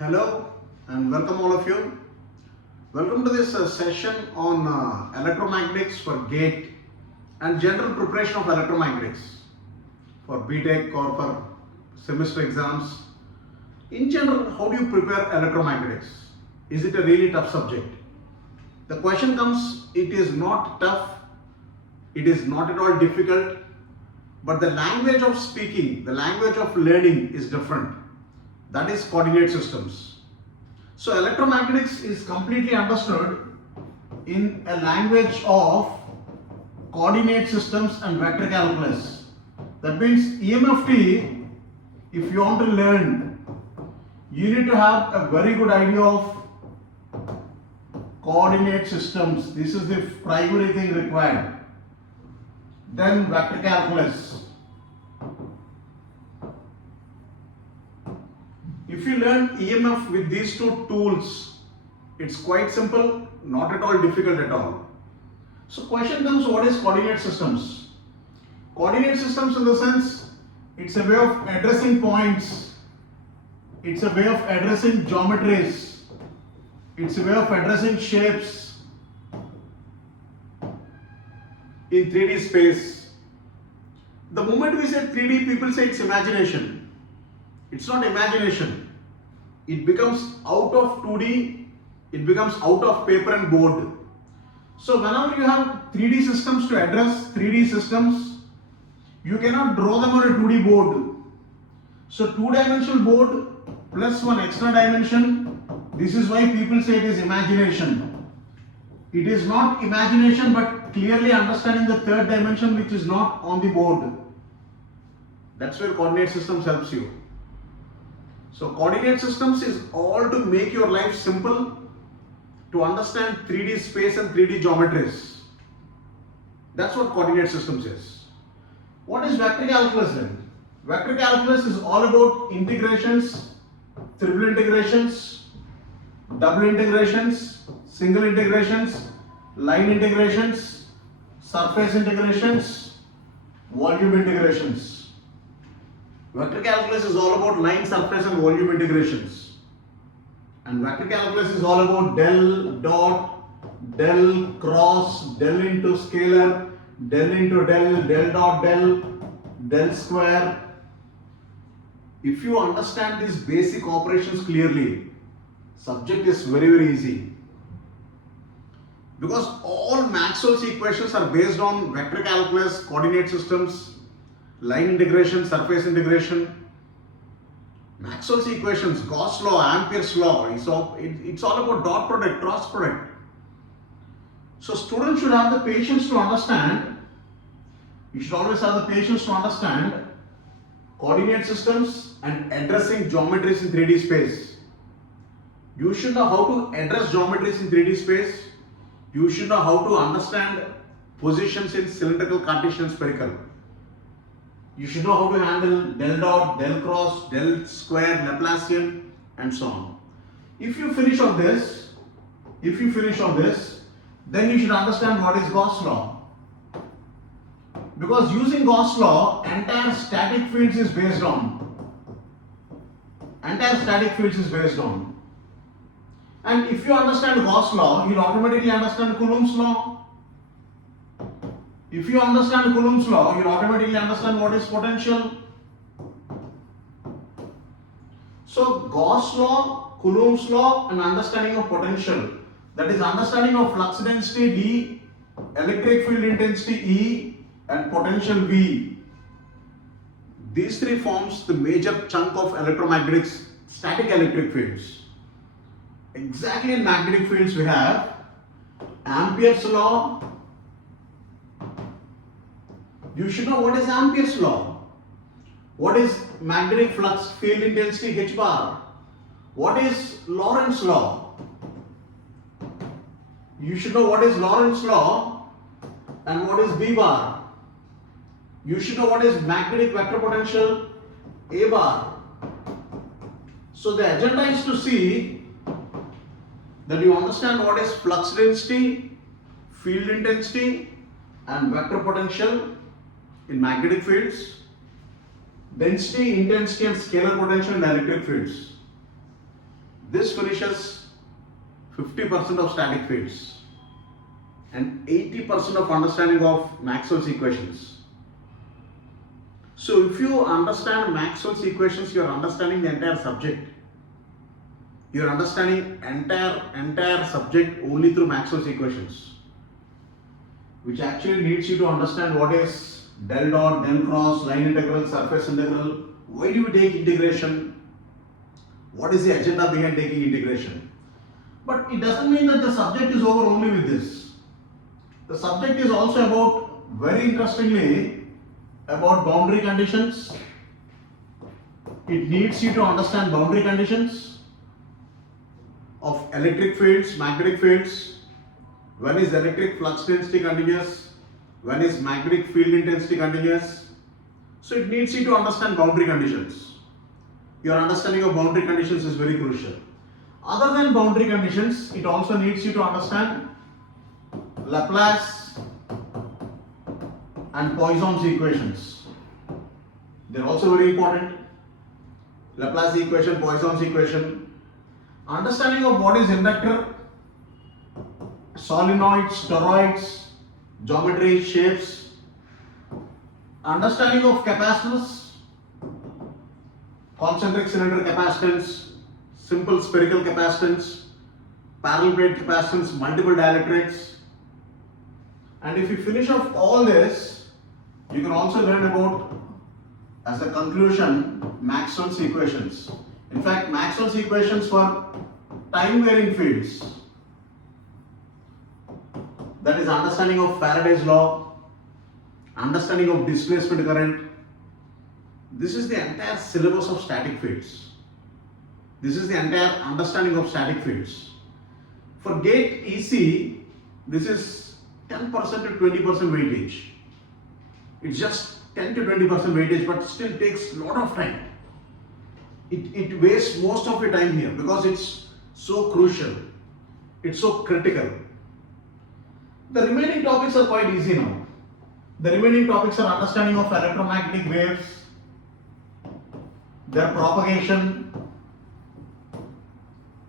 Hello and welcome all of you. Welcome to this session on electromagnetics for GATE and general preparation of electromagnetics for BTech or for semester exams. In general, how do you prepare electromagnetics? Is it a really tough subject? The question comes, it is not tough, it is not at all difficult, but the language of speaking, the language of learning is different. That is coordinate systems. So electromagnetics is completely understood in a language of coordinate systems and vector calculus. That means EMFT, if you want to learn, you need to have a very good idea of coordinate systems. This is the primary thing required. Then vector calculus. If you learn EMF with these two tools, it's quite simple, not at all difficult at all. So question comes, what is coordinate systems? Coordinate systems in the sense, it's a way of addressing points, it's a way of addressing geometries, it's a way of addressing shapes in 3D space. The moment we say 3D, people say it's imagination. It's not imagination. It becomes out of 2D, it becomes out of paper and board. So whenever you have 3D systems to address 3D systems, you cannot draw them on a 2D board. So two-dimensional board plus one extra dimension, this is why people say it is imagination. It is not imagination, but clearly understanding the third dimension which is not on the board. That's where coordinate systems helps you. So coordinate systems is all to make your life simple, to understand 3D space and 3D geometries. That's what coordinate systems is. What is vector calculus then? Vector calculus is all about integrations, triple integrations, double integrations, single integrations, line integrations, surface integrations, volume integrations. Vector calculus is all about line, surface and volume integrations. And vector calculus is all about del, dot, del, cross, del into scalar, del into del, del dot del, del square. If you understand these basic operations clearly, subject is very easy. Because all Maxwell's equations are based on vector calculus, coordinate systems, line integration, surface integration. Maxwell's equations, Gos Law, Ampere's law, it's all about dot product, cross product. So students should have the patience to understand, you should always have the patience to understand coordinate systems and addressing geometries in 3D space. You should know how to address geometries in 3D space. You should know how to understand positions in cylindrical, Cartesian, spherical. You should know how to handle del dot, del cross, del square, Laplacian and so on. If you finish on this, then you should understand what is Gos Law. Because using Gos Law, entire static fields is based on. And if you understand Gos Law, you'll automatically understand Coulomb's law. If you understand Coulomb's law, you'll automatically understand what is potential. So Gauss law, Coulomb's law and understanding of potential, that is understanding of flux density D, electric field intensity E and potential V. These three forms the major chunk of electromagnetics, static electric fields. Exactly in magnetic fields we have Ampere's law. You should know what is Ampere's law. What is magnetic flux field intensity H bar? What is Lorentz law? You should know what is Lorentz law and what is B bar. You should know what is magnetic vector potential A bar. So the agenda is to see that you understand what is flux density, field intensity and vector potential in magnetic fields, density, intensity and scalar potential in electric fields. This finishes 50% of static fields and 80% of understanding of Maxwell's equations. So if you understand Maxwell's equations, you are understanding the entire subject. You are understanding entire subject only through Maxwell's equations, which actually needs you to understand what is del dot, del cross, line integral, surface integral. Why do we take integration? What is the agenda behind taking integration? But it doesn't mean that the subject is over only with this. The subject is also about, very interestingly, about boundary conditions. It needs you to understand boundary conditions of electric fields, magnetic fields. When is electric flux density continuous? When is magnetic field intensity continuous? So it needs you to understand boundary conditions. Your understanding of boundary conditions is very crucial. Other than boundary conditions, it also needs you to understand Laplace and Poisson's equations. They are also very important. Laplace equation, Poisson's equation. Understanding of what is inductor, solenoids, toroids, geometry, shapes. Understanding of capacitors, concentric cylinder capacitance, simple spherical capacitance, parallel plate capacitance, multiple dielectrics. And if you finish off all this, you can also learn about, as a conclusion, Maxwell's equations. In fact, Maxwell's equations for time varying fields. That is understanding of Faraday's law, understanding of displacement current. This is the entire syllabus of static fields. This is the entire understanding of static fields. For gate ECE, this is 10% to 20% weightage. It's just 10 to 20% weightage, but still takes a lot of time. It wastes most of your time here because it's so crucial. It's so critical. The remaining topics are quite easy now. The remaining topics are understanding of electromagnetic waves, their propagation.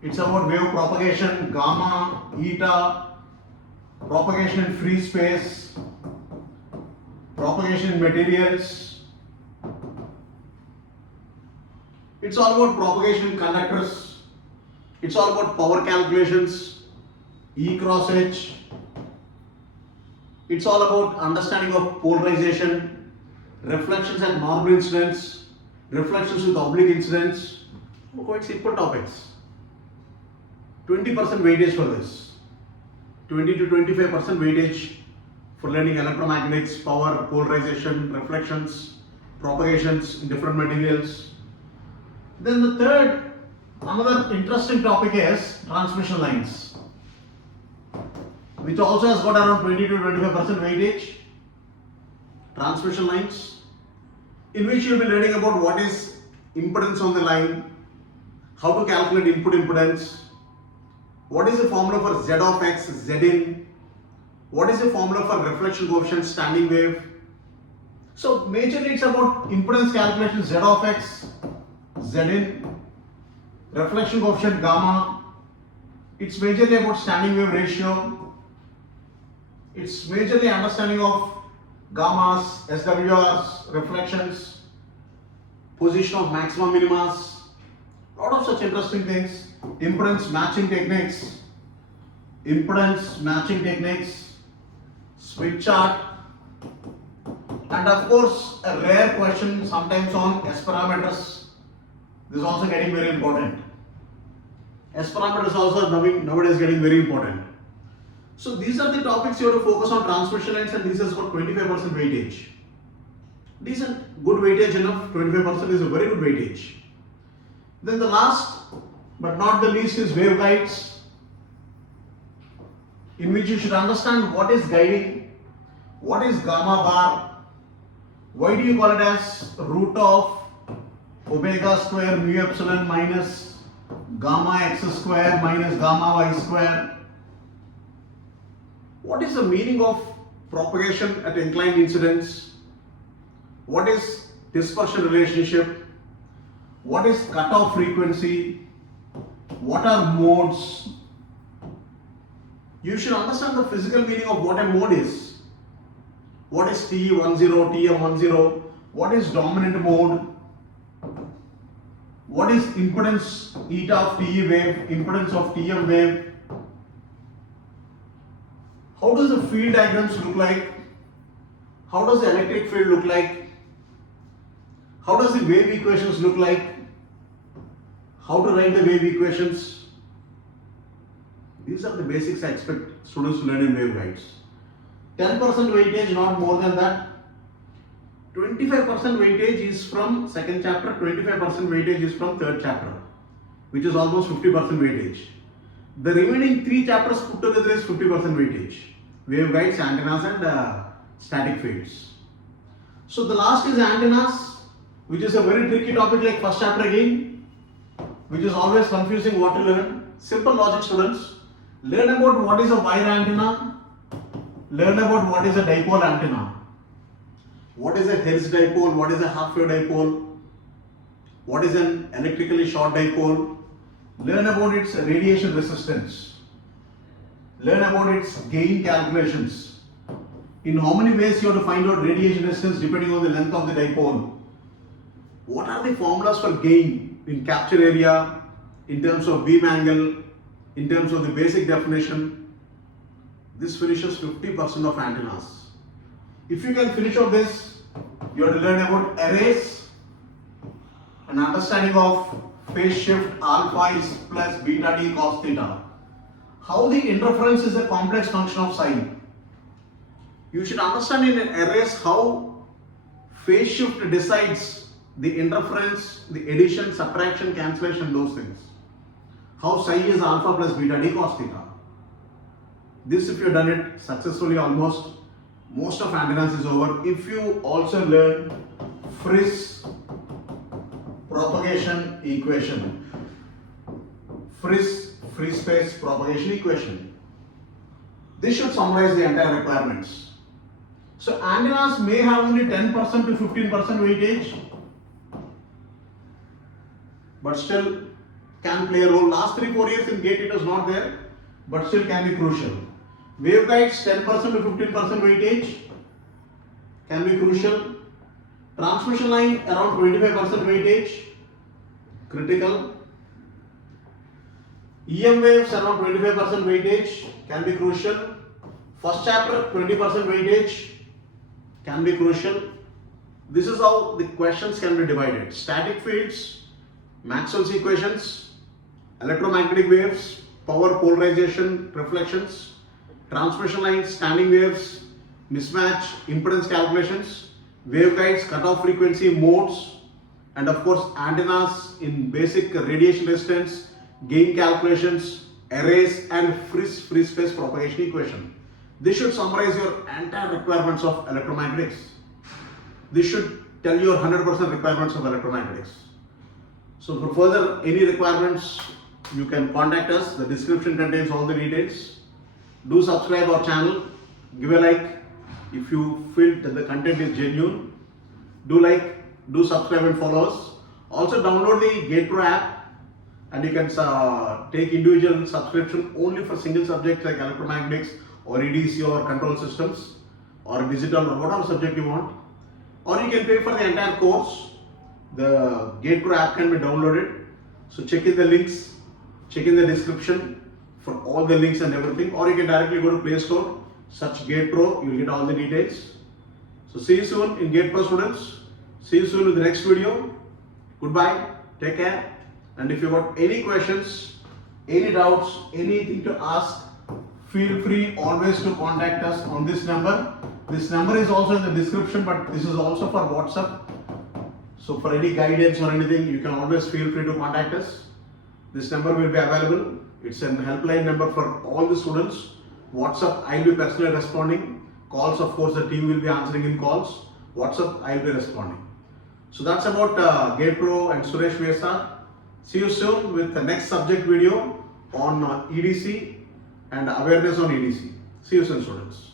It's about wave propagation, gamma, eta, propagation in free space, propagation in materials. It's all about propagation in conductors. It's all about power calculations, E cross H. It's all about understanding of polarization, reflections and normal incidents, reflections with oblique incidents. Quite simple topics. 20% weightage for this. 20 to 25% weightage for learning electromagnetics, power, polarization, reflections, propagations in different materials. Then the third, another interesting topic is transmission lines, which also has got around 20 to 25% weightage. Transmission lines, in which you will be learning about what is impedance on the line, how to calculate input impedance, what is the formula for Z of X, Z in, what is the formula for reflection coefficient, standing wave. So majorly it's about impedance calculation, Z of X, Z in, reflection coefficient gamma. It's majorly about standing wave ratio. It's majorly understanding of gammas, SWRs, reflections, position of maximum minimas, lot of such interesting things. Impedance matching techniques, Smith chart, and of course a rare question sometimes on S parameters. This is also getting very important. S parameters also nowadays getting very important. So these are the topics you have to focus on transmission lines, and this has got 25% weightage. Decent, good weightage enough, 25% is a very good weightage. Then the last but not the least is waveguides, in which you should understand what is guiding, what is gamma bar, why do you call it as root of omega square mu epsilon minus gamma x square minus gamma y square. What is the meaning of propagation at inclined incidence? What is dispersion relationship? What is cutoff frequency? What are modes? You should understand the physical meaning of what a mode is. What is TE10, TM10? What is dominant mode? What is impedance eta of TE wave, impedance of TM wave? How does the field diagrams look like? How does the electric field look like? How does the wave equations look like? How to write the wave equations? These are the basics I expect students to learn in waveguides. 10% weightage, not more than that. 25% weightage is from second chapter, 25% weightage is from third chapter, which is almost 50% weightage. The remaining 3 chapters put together is 50% weightage. Waveguides, antennas and static fields. So the last is antennas, which is a very tricky topic like first chapter again, which is always confusing what to learn. Simple logic, students. Learn about what is a wire antenna. Learn about what is a dipole antenna. What is a Hertz dipole? What is a half-wave dipole? What is an electrically short dipole? Learn about its radiation resistance. Learn about its gain calculations. In how many ways you have to find out radiation resistance depending on the length of the dipole. What are the formulas for gain in capture area, in terms of beam angle, in terms of the basic definition? This finishes 50% of antennas. If you can finish off this, you have to learn about arrays, an understanding of phase shift alpha is plus beta d cos theta. How the interference is a complex function of psi. You should understand in arrays how phase shift decides the interference, the addition, subtraction, cancellation, those things. How psi is alpha plus beta d cos theta. This, if you have done it successfully, almost most of antennas is over. If you also learn Friis propagation equation, Friis free space propagation equation, this should summarize the entire requirements. So antennas may have only 10% to 15% weightage, but still can play a role. Last 3-4 years in GATE it was not there, but still can be crucial. Waveguides 10% to 15% weightage can be crucial. Transmission line around 25% weightage, critical. EM waves around 25% weightage can be crucial. First chapter 20% weightage can be crucial. This is how the questions can be divided. Static fields, Maxwell's equations, electromagnetic waves, power polarization, reflections, transmission lines, standing waves, mismatch, impedance calculations, waveguides, cutoff frequency, modes, and of course antennas in basic radiation resistance, gain calculations, arrays, and free space propagation equation. This should summarize your entire requirements of electromagnetics. This should tell you your 100% requirements of electromagnetics. So for further any requirements, you can contact us. The description contains all the details. Do subscribe our channel, give a like if you feel that the content is genuine. Do like, do subscribe and follow us. Also download the GatePro app and you can take individual subscription only for single subjects like electromagnetics or EDC or control systems or digital or whatever subject you want. Or you can pay for the entire course. The GatePro app can be downloaded. So check in the links, check in the description for all the links and everything, or you can directly go to Play Store, search GatePro, you will get all the details. So see you soon in GatePro, students. See you soon with the next video. Goodbye, take care, and if you got any questions, any doubts, anything to ask, feel free always to contact us on this number. This number is also in the description, but this is also for WhatsApp. So for any guidance or anything, you can always feel free to contact us. This number will be available. It's a helpline number for all the students. WhatsApp, I'll be personally responding. Calls, of course, the team will be answering in calls. WhatsApp, I'll be responding. So that's about GatePro and Suresh VSR. See you soon with the next subject video on EDC and awareness on EDC. See you soon, students.